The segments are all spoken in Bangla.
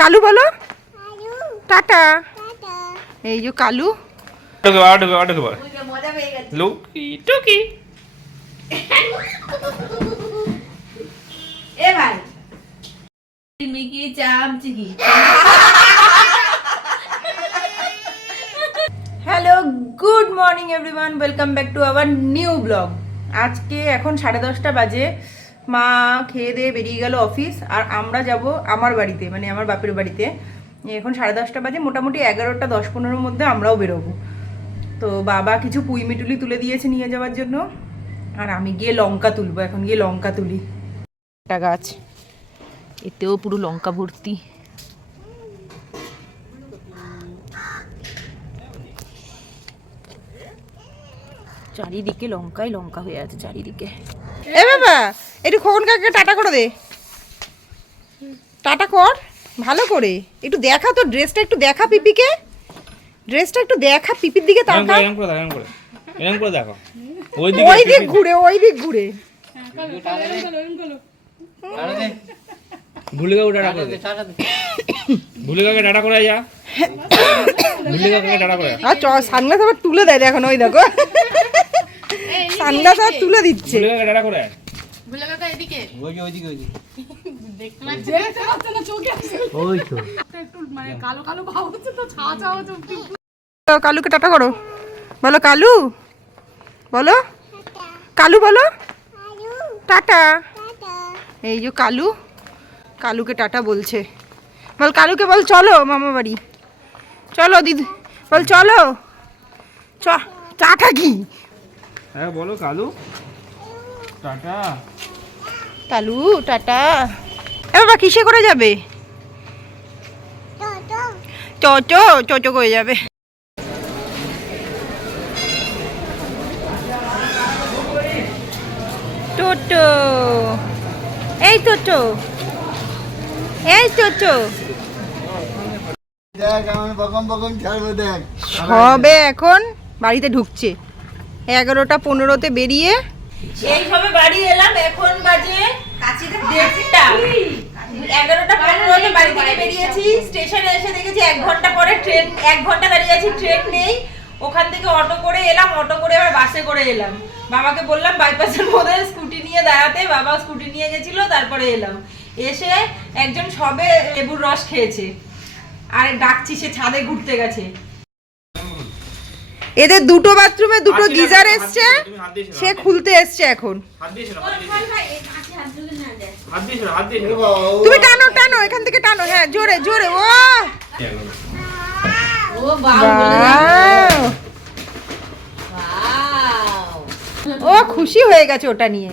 কালু বলো। টাটা। এই যে কালু। লুকি টুকি। এ ভাই। Mickey চামচিকি। Hello good morning everyone. Welcome back to our new blog. আজকে এখন সাড়ে দশটা বাজে। মা খেয়ে দিয়ে বেরিয়ে গেল অফিস আর আমরা যাব আমার বাড়িতে মানে আমার বাপের বাড়িতে। এখন সাড়ে দশটা বাজে মোটামুটি এগারোটা দশ পনেরোর মধ্যে আমরাও বেরোবো। তো বাবা কিছু পুঁই মিটুলি তুলে দিয়েছে নিয়ে যাওয়ার জন্য। আর আমি গিয়ে লঙ্কা তুলবো এখন গিয়ে লঙ্কা তুলি। একটা গাছ এতেও পুরো লঙ্কা ভর্তি। চারিদিকে লঙ্কাই লঙ্কা হয়ে আছে চারিদিকে। এ বাবা একটু খোকন কাকে টাটা করে দে। টাটা কর ভালো করে। একটু দেখা তো ড্রেসটা একটু দেখা পিপিকে। ড্রেসটা একটু দেখা পিপির দিকে তাকা এরকম করে এরকম করে। এরকম করে দেখো। ওই দিকে ওই দিক ঘুরে ওই দিক ঘুরে। ভুলে কাউকে টাটা করে ভুলে কাউকে টাটা করে যা। ভুলে কাউকে টাটা করে আর চ সানগ্লাস আবার তুলে দেয় দেখো ওই দেখো। সানগ্লাস তুলে দিচ্ছে। ভুলে কাউকে টাটা করে তো। কালুকে টাটা করো। বলো কালু? বলো? কালু বলো? টাটা। এই যে কালু কালুকে টাটা বলছে। বল কালুকে বল চলো মামা বাড়ি। চলো দিদি বল চলো। চ টাটা কি? হ্যাঁ বলো কালু। টাটা। কালু টাটা। এ বাবা কিসে করে যাবে? চচো চচো করে যাবে। টোটো। এই টোটো। এই টোটো। সবে এখন বাড়িতে ঢুকছে। এগারোটা পনেরোতে বেরিয়ে এই সবে বাড়ি এলাম, এখন বাজে দেড়টা। এগারোটা পনেরোতে বাড়ি থেকে বেরিয়েছি। স্টেশনে এসে দেখেছি এক ঘণ্টা পরে ট্রেন, এক ঘণ্টা দাঁড়িয়ে আছি, ট্রেন নেই। ওখান থেকে অটো করে এলাম, অটো করে আবার বাসে করে এলাম। বাবাকে বললাম বাইপাসের মধ্যে স্কুটি নিয়ে দাঁড়াতে। বাবা স্কুটি নিয়ে গেছিল, তারপরে এলাম। এসে একজন সবে লেবুর রস খেয়েছে। আর ডাকছি, সে ছাদে ঘুরতে গেছে। এদের দুটো বাথরুমে দুটো গিজার এসছে। সে খুলতে এসছে এখন। তুমি টানো টানো এখান থেকে টানো। হ্যাঁ জোরে জোরে ও। ও ও খুশি হয়ে গেছে ওটা নিয়ে।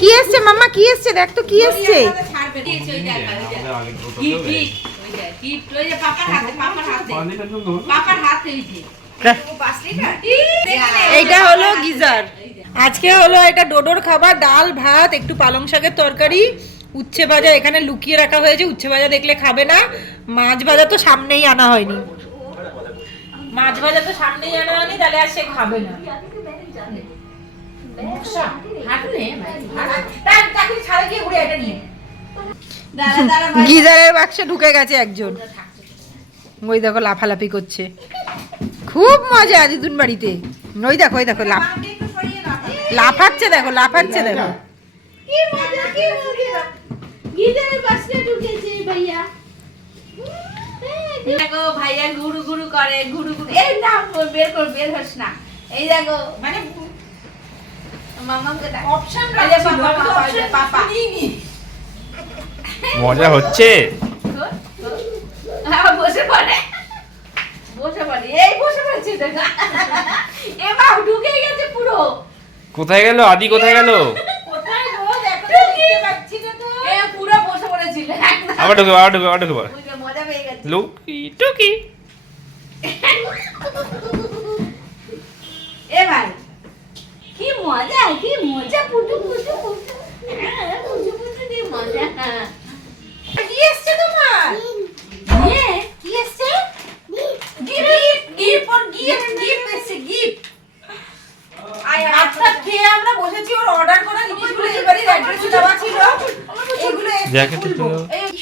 কি এসছে মাম্মা? কি এসছে? দেখ তো কি এসছে। এইটা হলো গিজার। আজকে হলো এটা ডোডোর খাবার ডাল ভাত একটু পালং শাকের তরকারি উচ্ছে ভাজা। এখানে লুকিয়ে রাখা হয়েছে উচ্ছে ভাজা দেখলে খাবে না। মাছ ভাজা তো সামনেই আনা হয়নি। মাছ ভাজা তো সামনেই আনা হয়নি তাহলে আর সে খাবে না। গিজারের বাক্সে ঢুকে গেছে একজন। ওই দেখো লাফালাফি করছে। খুব মজা দিদুন বাড়িতে। ওই দেখো ওই দেখো, লাফ লাফাচ্ছে দেখো লাফাচ্ছে দেখো। দেখো ভাইয়া গুরু গুরু করে গুরু গুরু এই না বের কর, বের হস না। এই দেখো মানে মামাকে ডাক অপশন এই যে পাপা, পাপা, এই যে পাপা। মজা হচ্ছে? হ্যাঁ, বসে পড়ে। বসে পড়ে। এই বসে পড়েছে এ বাবু ঢুকে গেছে পুরো। কোথায় গেল? আদি কোথায় গেল? কোথায় গো? দেখো তো দেখতে পাচ্ছি না তো। এ পুরো বসে পড়েছিল। একদম আবার ঢুকে আবার ঢুকে। ঢুকে লুকি টুকি এ ভাই কি মজা কি? মজা পুটু পুটু পুটু। হ্যাঁ, পুটু পুটু কি মজা কি এসছে তোমার? কি এসছে? গিফট গিফট ওর গিফট গিফট এসছে গিফট।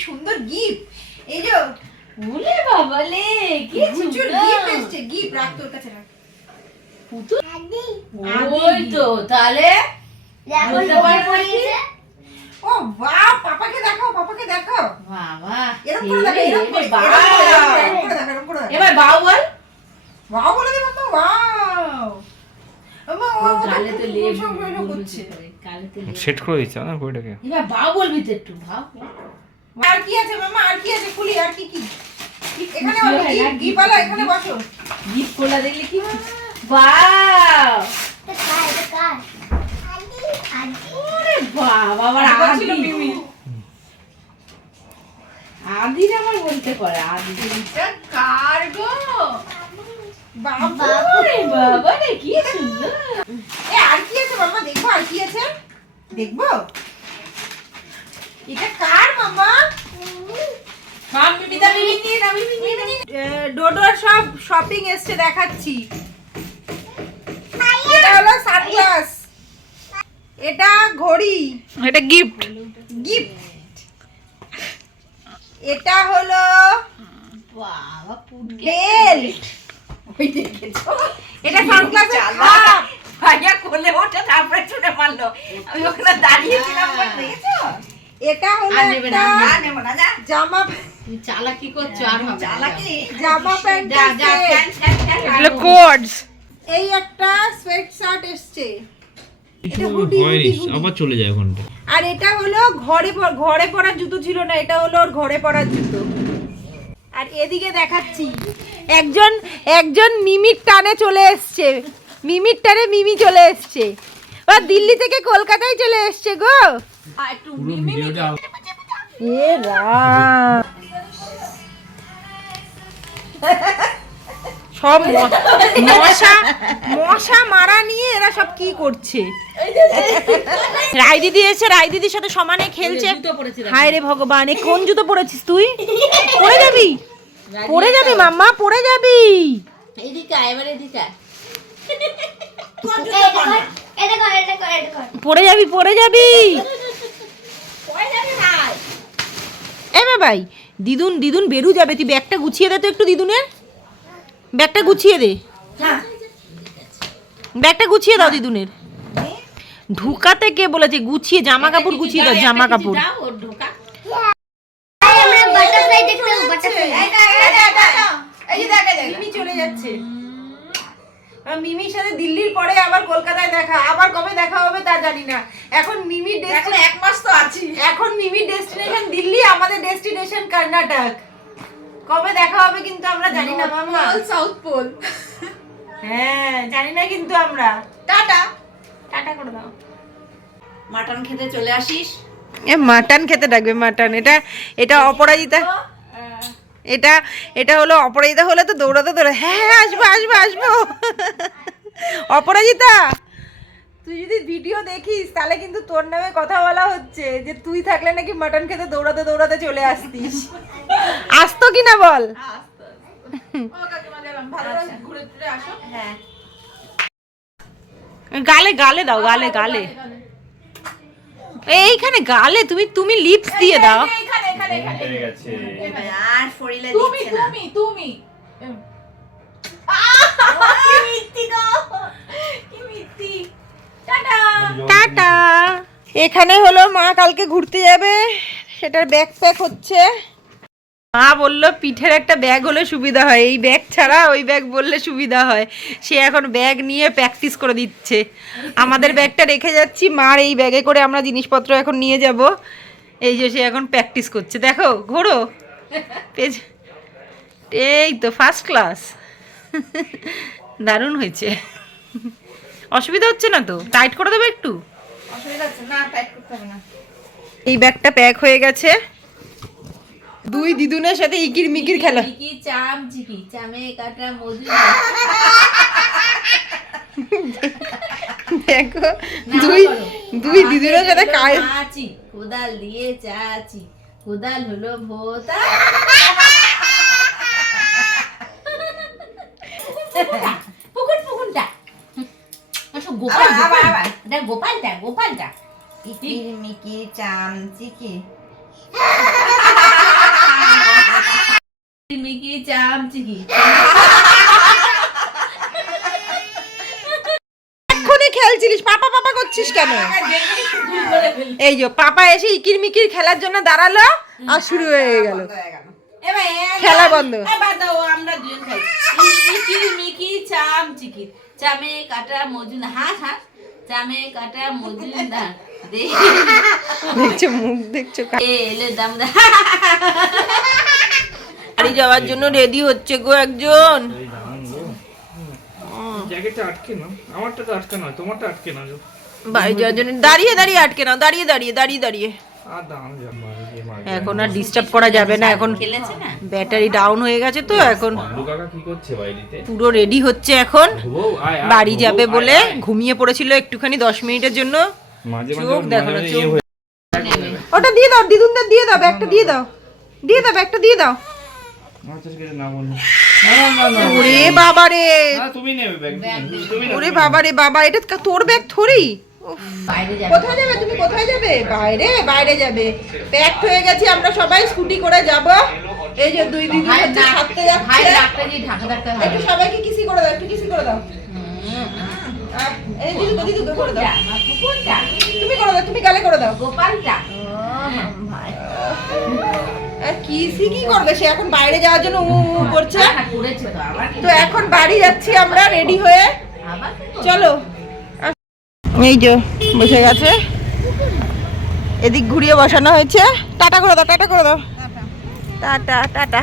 সুন্দর গিফট। এই যে বাবা লে কি। গিফট এসছে। গিফট রাখ তোর কাছে পুতুল? ওই তো তাহলে? ও বাহ পাপাকে দেখাও পাপাকে দেখাও বাবা এরকম করে দেখো এরকম করে বাহ। এরকম করে দেখো এরকম করে দেখো। এবার বাউ বল। ওয়াও বলে দে মাম্মা ওয়াও মাম্মা ও গালে তো লেপ সব সব বলবে করছে। গালে তো লেপ। সেট করে দিচ্ছে না বইটাকে? এবার বাউ বলবি তো একটু আর কি আছে মাম্মা আর কি আছে? খুলি আর কি কি? এখানে হয় না, গিপালা এখানে বসো। খোলা দেখলে কি বাউ আদির আমার বলতে পারে আদি। কার গো? বাবা। বাবা রে কি সুন্দর। এ আর কি আছে মাম্মা দেখব আর কি আছে? দেখব? এটা কার মাম? বিবিদা বিবি নিয়ে না বিবি নিয়ে ডোডোর সব শপিং এসছে দেখাচ্ছি এটা হলো সানগ্লাস এটা ঘড়ি। এটা গিফট গিফট এটা হলো বেল্ট ওই দেখেছ এটা সানগ্লাসের কাপ ভাইয়া কোলে ওঠে তারপরে ছুটে মারলো। আমি ওখানে দাঁড়িয়েছিলাম বলে দেখেছ এটা হলো একটা জামা চালাকি করছ? আর হবে চালাকি জামা প্যান্ট এগুলো কোডস এই একটা সোয়েট শার্ট এসছে। কিছু। আবার চলে যায় ওখানটা আর এটা হলো ঘরে ঘরে পরার জুতো ছিল না এটা হলো ওর ঘরে পরার জুতো আর এদিকে দেখাচ্ছি একজন একজন মিমির টানে চলে এসছে মিমির টানে মিমি চলে এসছে বা দিল্লি থেকে কলকাতায় চলে এসছে গো এ রাম সব মশা মশা মারা নিয়ে এরা সব কি করছে? রাই দিদি এসে রাই দিদির সাথে সমানে খেলছে। জুতো হায় রে ভগবান এ কোন জুতো পরেছিস তুই? পরে যাবি? পরে যাবি মাম্মা পরে যাবি। পরে। যাবি পরে যাবি। এ ভাই দিদুন দিদুন বেরু যাবে তুই ব্যাগটা গুছিয়ে দে তো একটু দিদুনের। ব্যাগটা গুছিয়ে দে। ব্যাগটা গুছিয়ে দাও দিদুনের। ঢুকাতে কে বলেছে? গুছিয়ে জামা কাপড় গুছিয়ে দাও জামা কাপড় মিমির সাথে দিল্লির পরে আবার কলকাতায় দেখা আবার কবে দেখা হবে তা জানি না। এখন মিমির এখন এক মাস তো আছি এখন মিমির ডেস্টিনেশন দিল্লি আমাদের ডেস্টিনেশন কর্ণাটক। কবে দেখা হবে কিন্তু আমরা জানি না মামা। সাউথ পোল হ্যাঁ জানি না কিন্তু আমরা। টাটা। টাটা করে দাও। মাটন খেতে চলে আসিস। এ মাটন খেতে ডাকবে মাটন। এটা এটা অপরাজিতা। এটা এটা হলো অপরাজিতা হলে তো দৌড়াতে দৌড়ে হ্যাঁ হ্যাঁ আসব আসব আসব। অপরাজিতা! তুই যদি ভিডিও দেখিস তাহলে কিন্তু তোর নামে কথা বলা হচ্ছে যে তুই থাকলে নাকি মাটন খেতে দৌড়াতে দৌড়াতে চলে আসতিস। আসতো কি না বল? হ্যাঁ গালে গালে দাও গালে গালে এইখানে গালে তুমি তুমি লিপস দিয়ে দাও। আর শরীরে না। তুমি তুমি। টাটা। এখানে হলো মা কালকে ঘুরতে যাবে। সেটার ব্যাগ প্যাক হচ্ছে। মা বলল পিঠের একটা ব্যাগ হলে সুবিধা হয়। এই ব্যাগ ছাড়া ওই ব্যাগ বললে সুবিধা হয়। সে এখন ব্যাগ নিয়ে প্র্যাকটিস করে দিচ্ছে। আমাদের ব্যাগটা রেখে যাচ্ছি। মার এই ব্যাগে করে আমরা জিনিসপত্র এখন নিয়ে যাব। এই যে সে এখন প্র্যাকটিস করছে। দেখো ঘোরো। পেজ এই তো ফার্স্ট ক্লাস দারুণ হয়েছে। অসুবিধা হচ্ছে না তো? টাইট করে দেবে একটু? এই ব্যাগটা প্যাক হয়ে গেছে। দুই দিদুনের সাথে ইকির মিকির খেলা। কি চাম চিকি চামে কাটা মধু। দেখো দুই দুই দিদুনের সাথে চাচি কোদাল দিয়ে চাচি কোদাল হলো ভোতা। গোপাল ইকির চামচিকি। মিকি চামচিকি। খেলছিলিস পাপা পাপা করছিস কেন? এই যে পাপা এসে ইকির মিকির খেলার জন্য দাঁড়াল আর শুরু হয়ে গেল। খেলা বন্ধ। আমরা দুজন খাই। মিকি মিকি চামচিকি। চামে কাটা মজুন হাস হাস চামে কাটা মজুনদার। দে। দেখছ মুখ দেখছ এলে দাম দা বাড়ি যাওয়ার জন্য রেডি হচ্ছে গো একজন। এই দাঁড়ান গো। জ্যাকেটটা আটকে না আমারটা তো আটকে নয় তোমারটা আটকে না বাড়ি যাওয়ার জন্য দাঁড়িয়ে দাঁড়িয়ে আটকে নাও দাঁড়িয়ে দাঁড়িয়ে দাঁড়িয়ে দাঁড়িয়ে। এখন আর ডিস্টার্ব করা যাবে না এখন ব্যাটারি ডাউন হয়ে গেছে তো এখন পুরো রেডি হচ্ছে এখন। বাড়ি যাবে বলে ঘুমিয়ে পড়েছিল একটুখানি দশ মিনিটের জন্য। চোখ দেখো না, চোখ। ইয়ে ওটা দিয়ে দাও দিদুনদের দিয়ে দাও ব্যাগটা দিয়ে দাও। দিয়ে দাও ব্যাগটা দিয়ে দাও। আচ্ছা ওরে বাবা রে তুমি নেবে ব্যাগ তুমি নেবে। ওরে বাবা রে বাবা এটা তোর ব্যাগ থরি বাইরে যাবে কোথায় যাবে? তুমি কোথায় যাবে? বাইরে? বাইরে যাবে। প্যাকড হয়ে গেছি আমরা সবাই স্কুটি করে যাব। এই যে দুই দিদি ভাই হচ্ছে ভাই যাচ্ছে ডাক্তার ঢাকা ডাক্তার একটু সবাইকে কিসি করে দাও একটু কিসি করে দাও। এই করে দাও। তুমি করে দাও তুমি গালে করে দাও। গোপালটা। আর কিসি কি করবে? সে এখন বাইরে যাওয়ার জন্য উ করছে। তো আবার কি তো এখন বাড়ি যাচ্ছি আমরা রেডি হয়ে? চলো। এই যে বসে গেছে। এদিক ঘুরিয়ে বসানো হয়েছে। টাটা করে দাও টাটা করে দাও। Tata tata.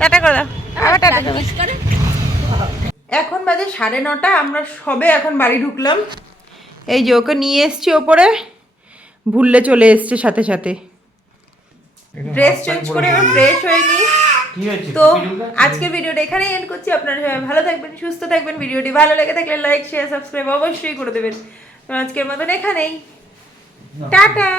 টাটা করে দাও। আবার টাটা এখন বাজে সাড়ে নটা আমরা সবে এখন বাড়ি ঢুকলাম। এই যে ওকে নিয়ে এসছি ওপরে। ভুললে চলে এসছে সাথে সাথে। ড্রেস চেঞ্জ করে ফ্রেশ হয়ে নিই তো আজকের ভিডিওটা এখানেই এন্ড করছি। আপনারা সবাই ভালো থাকবেন সুস্থ থাকবেন। ভিডিওটি ভালো লেগে থাকলে লাইক শেয়ার সাবস্ক্রাইব অবশ্যই করে দেবেন। আজকের মতন এখানেই। টাটা!